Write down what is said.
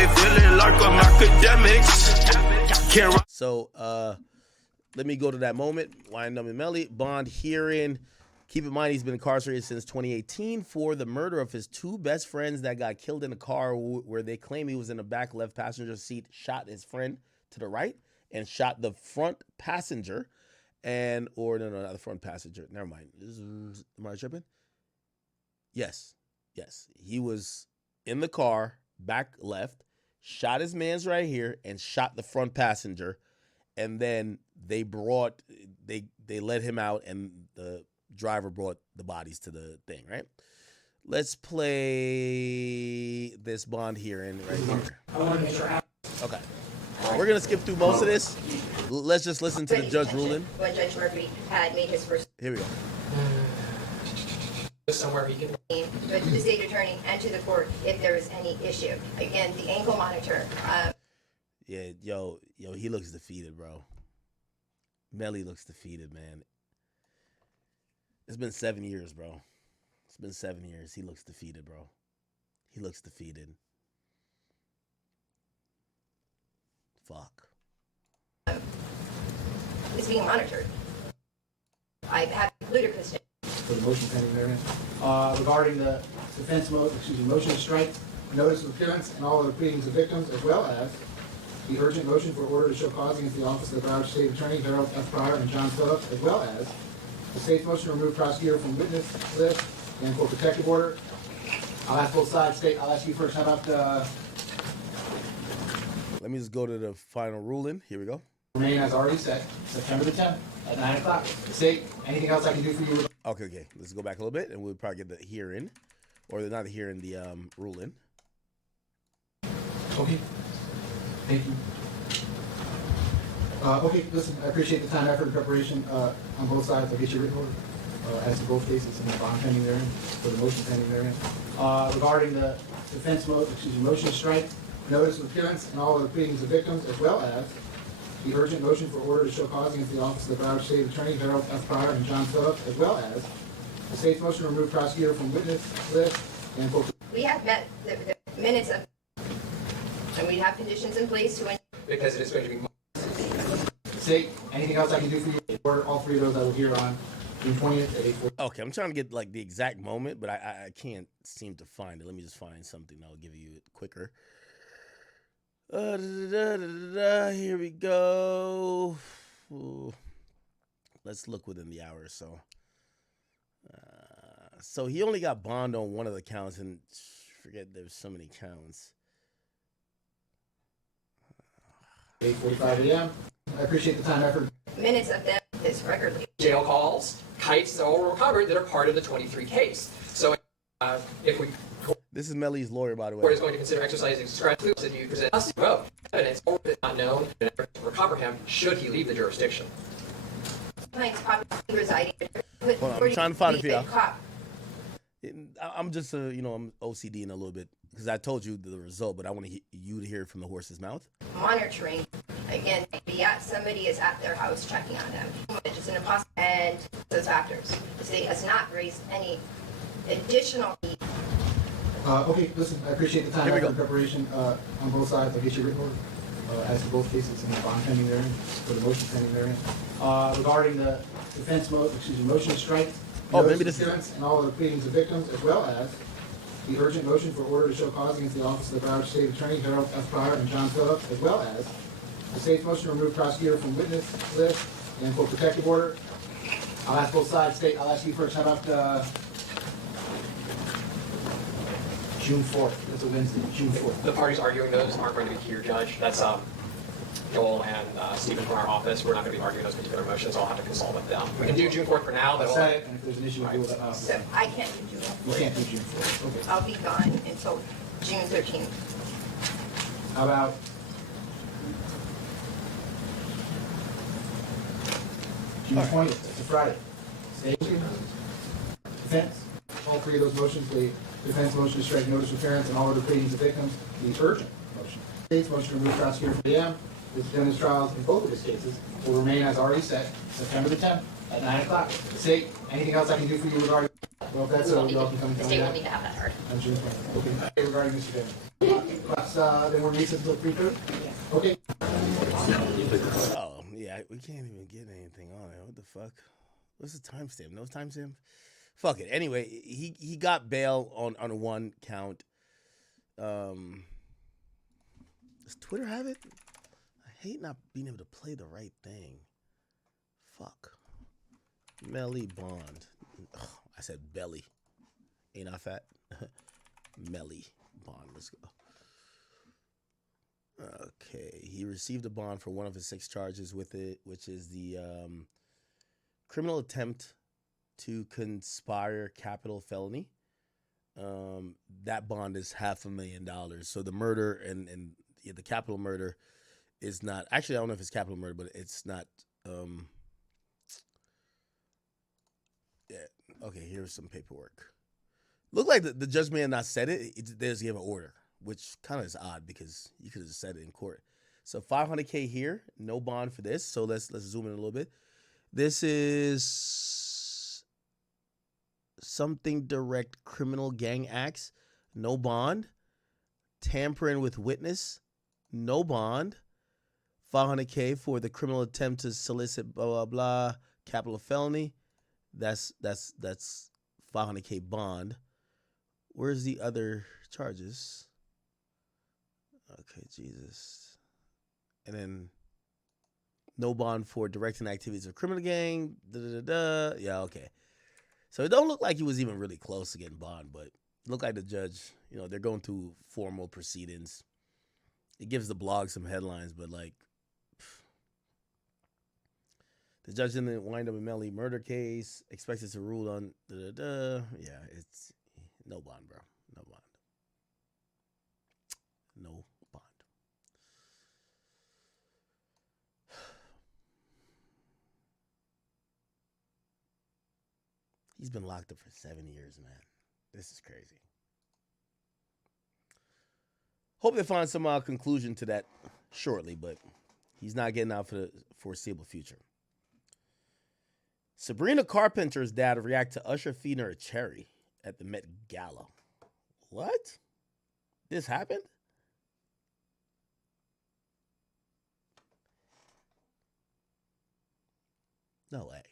me feeling like I'm Akademiks. So, let me go to that moment. YNW Melly, bond hearing. Keep in mind, he's been incarcerated since 2018 for the murder of his two best friends that got killed in a car where they claim he was in the back left passenger seat, shot his friend to the right, and shot the front passenger. Not the front passenger. Never mind. Am I tripping? Yes. He was in the car, back left, shot his man's right here, and shot the front passenger. And then they let him out, and the driver brought the bodies to the thing, right? Let's play this bond hearing right here. I want to make sure. Okay. We're going to skip through most of this. Let's just listen to the judge ruling. When Judge Murphy had made his first... Here we go. Somewhere he can... But to the state attorney and to the court if there is any issue. Again, the ankle monitor... Yeah, yo, he looks defeated, bro. Melly looks defeated, man. It's been 7 years, bro. It's been 7 years. He looks defeated, bro. He looks defeated. Fuck. Is being monitored. I have ludicrous... For the motion pending therein. Regarding the motion to strike, notice of appearance, and all other pleadings of victims, as well as the urgent motion for order to show cause against the office of the Broward State Attorney, Harold F. Pryor and John Phillips, as well as the state's motion to remove prosecutor from witness list and for protective order. I'll ask both sides. State, I'll ask you first. How about Let me just go to the final ruling. Here we go. Remain as already set, September the 10th at 9 o'clock. State, anything else I can do for you? Okay. Let's go back a little bit, and we'll probably get the hearing, or not the hearing, the ruling. Okay. Thank you. Okay, listen, I appreciate the time, effort, and preparation on both sides. I'll get you written order as to both cases and the bond pending therein, for the motion pending therein. Regarding the motion to strike, notice of appearance, and all other pleadings of victims, as well as the urgent motion for order to show cause against the office of the Broward State Attorney, Harold F. Pryor and John Phillips, as well as the state's motion to remove prosecutor from witness list and for... We have met the minutes of... And we have conditions in place to... Because it is going to be... State, anything else I can do for you? Or all three of those I will hear on June 20th at 8:40. Okay, I'm trying to get like the exact moment, but I can't seem to find it. Let me just find something that'll give you it quicker. Here we go. Ooh. Let's look within the hour or so. So he only got bond on one of the counts, and forget there's so many counts. 8:45 a.m. I appreciate the time, effort. Minutes of them is record. Jail calls, kites that all recovered that are part of the 23 case. So if we... This is Melly's lawyer, by the way. Court is going to consider exercising discretion that you present us to evidence or not known in an effort to recover him should he leave the jurisdiction. Clients probably residing... Hold on, I'm trying to find it for y'all. I'm just, I'm OCD in a little bit because I told you the result, but I want you to hear it from the horse's mouth. Monitoring, again, somebody is at their house checking on them. It's just an impossible, and those factors. The state has not raised any additional... Okay, listen, I appreciate the time, effort, and preparation on both sides. I'll get you written order as to both cases and the bond pending therein, for the motion pending therein. Regarding the motion to strike, notice of appearance, and all other pleadings of victims, as well as the urgent motion for order to show cause against the office of the Broward State Attorney, Harold F. Pryor and John Phillips, as well as the state's motion to remove prosecutor from witness list and for protective order. I'll ask both sides. State, I'll ask you first. How about June 4th? That's a Wednesday, June 4th. The parties arguing those aren't going to be here, Judge. That's Joel and Stephen from our office. We're not going to be arguing those particular motions. I'll have to consult with them. We can do June 4th for now. I'll set it, and if there's an issue, we'll deal with that. So I can't do June 4th. You can't do June 4th. Okay. I'll be gone until June 13th. How about June 20th? It's a Friday. State defense. All three of those motions, the defense motion to strike notice of appearance and all other pleadings of victims. The urgent motion. State's motion to remove prosecutor from the with defendant's trials in both of his cases will remain as already set, September the 10th at 9 o'clock. State, anything else I can do for you regarding? Well, if that's so, you all can come the state will need to have that heard. On June 20th. Okay. Regarding Mr. Davis. perhaps they were recent until 3:30? Okay. Oh, yeah, we can't even get anything on it. What the fuck? What's the timestamp? No timestamp? Fuck it. Anyway, he got bail on a 1 count. Does Twitter have it? I hate not being able to play the right thing. Fuck. Melly bond. Ugh, I said belly. Ain't I fat? Melly bond. Let's go. Okay. He received a bond for one of his 6 charges with it, which is the criminal attempt to conspire capital felony. That bond is $500,000. So the murder and the capital murder is not, actually, I don't know if it's capital murder, but it's not. Yeah. Okay, here's some paperwork. Look like the judge may have not said it. They just gave an order, which kind of is odd because you could have just said it in court. So $500K here, no bond for this. So let's zoom in a little bit. This is something direct criminal gang acts, no bond. Tampering with witness, no bond. $500K for the criminal attempt to solicit blah blah blah, capital felony. That's $500K bond. Where's the other charges? Okay, Jesus. And then no bond for directing activities of criminal gang. Yeah, okay. So it don't look like he was even really close to getting bond, but it looked like the judge, they're going through formal proceedings. It gives the blog some headlines, but like the judge in the YNW Melly murder case expected to rule on yeah, it's no bond, bro. No bond. No bond. He's been locked up for 7 years, man. This is crazy. Hope they find some conclusion to that shortly, but he's not getting out for the foreseeable future. Sabrina Carpenter's dad react to Usher feeding her a cherry at the Met Gala. What? This happened? No way.